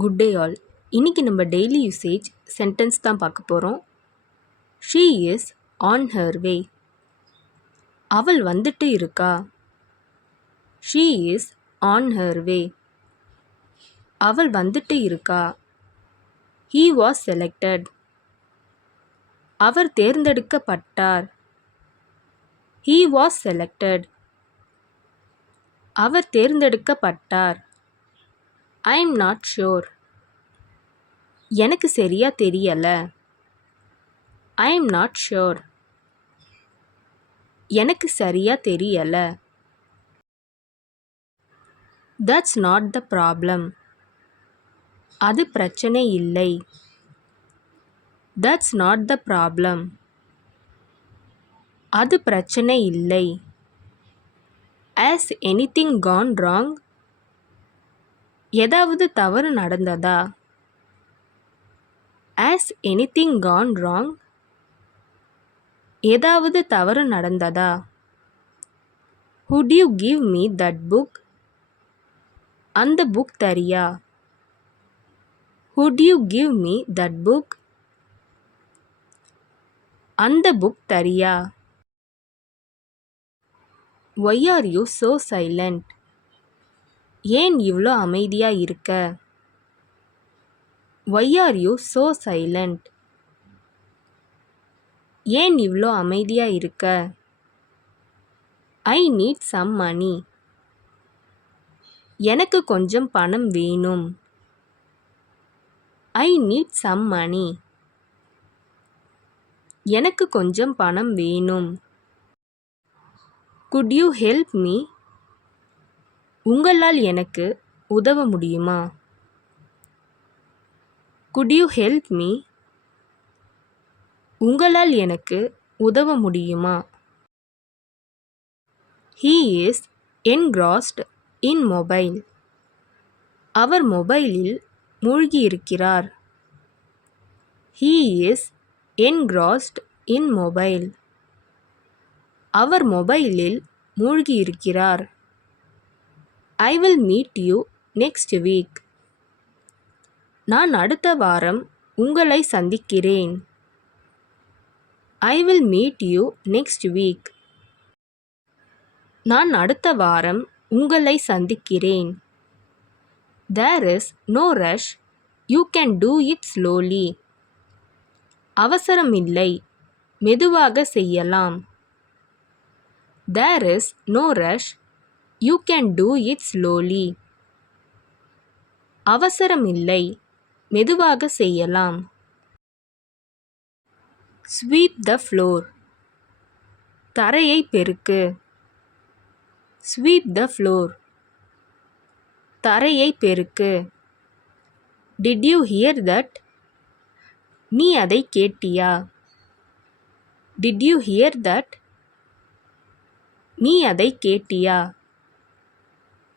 Good day all. இன்னைக்கு நம்ம daily usage sentence தான் பார்க்க போகிறோம். ஷீ இஸ் ஆன் ஹர் வே. அவள் வந்துட்டு இருக்கா. ஷீ இஸ் ஆன் ஹர் வே. அவள் வந்துட்டு இருக்கா. He was selected. அவர் தேர்ந்தெடுக்கப்பட்டார். He was selected. அவர் தேர்ந்தெடுக்கப்பட்டார். I am not sure. எனக்கு சரியா தெரியல. I am not sure. எனக்கு சரியா தெரியல. That's not the problem. அது பிரச்சனை இல்லை. That's not the problem. அது பிரச்சனை இல்லை. Has anything gone wrong? ஏதாவது தவறு நடந்ததா? Has anything gone wrong? ஏதாவது தவறு நடந்ததா? Would you give me that book? அந்த book Dariya? Would you give me that book? அந்த book Dariya? Why are you so silent? ஏன் இவ்வளோ அமைதியா இருக்க? Why are you so silent? ஏன் இவ்வளோ அமைதியா இருக்க? I need some money. எனக்கு கொஞ்சம் பணம் வேணும். I need some money. எனக்கு கொஞ்சம் பணம் வேணும். Could you help me? உங்களால் எனக்கு உதவ முடியுமா? Could you help me? உங்களால் எனக்கு உதவ முடியுமா? He is engrossed in mobile. அவர் மொபைலில் மூழ்கியிருக்கிறார். He is engrossed in mobile. அவர் மொபைலில் மூழ்கியிருக்கிறார். I will meet you next week. நான் அடுத்த வாரம் உங்களை சந்திக்கிறேன். I will meet you next week. நான் அடுத்த வாரம் உங்களை சந்திக்கிறேன். There is no rush. You can do it slowly. அவசரமில்லை, மெதுவாக செய்யலாம். There is no rush. You can do it slowly. அவசரமில்லை, மெதுவாக செய்யலாம். Sweep the floor. தரையை பெருக்கு. Sweep the floor. தரையை பெருக்கு. Did you hear that? நீ அதை கேட்டியா? Did you hear that? நீ அதை கேட்டியா?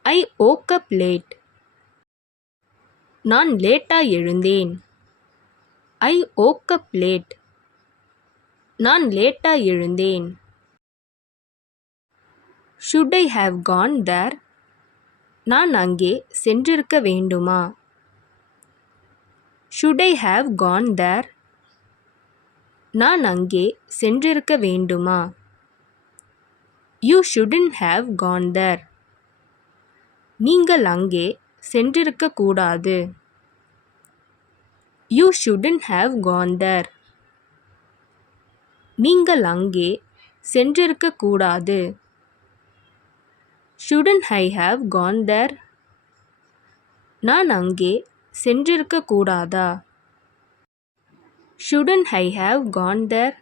I woke up late. நான் லேட்டா எழுந்தேன். I woke up late. நான் லேட்டா எழுந்தேன். Should I have gone there? நான் அங்கே சென்றிருக்க வேண்டுமா? Should I have gone there? நான் அங்கே சென்றிருக்க வேண்டுமா? You shouldn't have gone there. நீங்கள் அங்கே சென்றிருக்க கூடாது. You shouldn't have gone there. நீங்கள் அங்கே சென்றிருக்க கூடாது. Shouldn't I have gone there? நான் அங்கே சென்றிருக்க கூடாதா? Shouldn't I have gone there?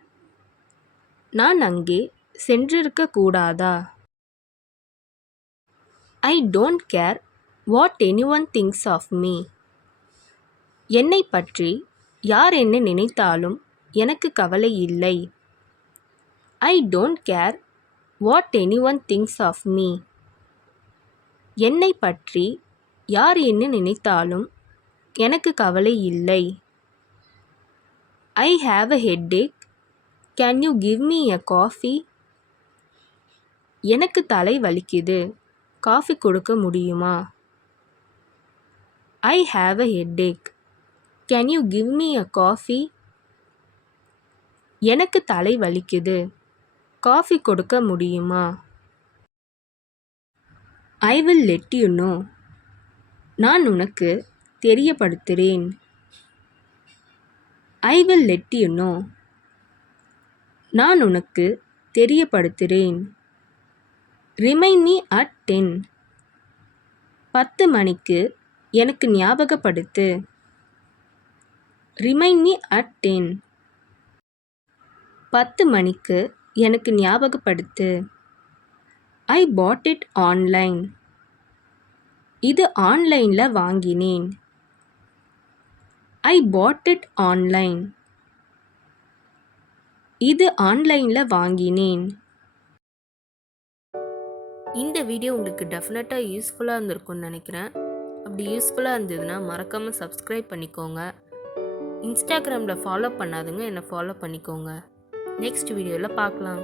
நான் அங்கே சென்றிருக்க கூடாதா? I don't care what anyone thinks of me. என்னை பற்றி யார் என்ன நினைத்தாலும் எனக்கு கவலை இல்லை. I don't care what anyone thinks of me. என்னை பற்றி யார் என்ன நினைத்தாலும் எனக்கு கவலை இல்லை. I have a headache. Can you give me a coffee? எனக்கு தலை வலிக்குது. காஃபி கொடுக்க முடியுமா? I have a headache. Can you give me a coffee? எனக்கு தலை வலிக்குது. காஃபி கொடுக்க முடியுமா? I will let you know. நான் உனக்கு தெரியப்படுத்துகிறேன். I will let you know. நான் உனக்கு தெரியப்படுத்துகிறேன். Remind me at 10. 10 மணிக்கு எனக்கு ஞாபகப்படுத்து. Remind me at 10. 10 மணிக்கு எனக்கு ஞாபகப்படுத்து. I bought it online. இது ஆன்லைனில் வாங்கினேன். I bought it online. இது ஆன்லைனில் வாங்கினேன். இந்த வீடியோ உங்களுக்கு டெஃபினட்டாக யூஸ்ஃபுல்லாக இருந்திருக்கும்னு நினைக்கிறேன். அப்படி யூஸ்ஃபுல்லாக இருந்ததுன்னா மறக்காமல் சப்ஸ்கிரைப் பண்ணிக்கோங்க. இன்ஸ்டாகிராமில் ஃபாலோ பண்ணாதுங்க என்னை ஃபாலோ பண்ணிக்கோங்க. நெக்ஸ்ட் வீடியோவில் பார்க்கலாம்.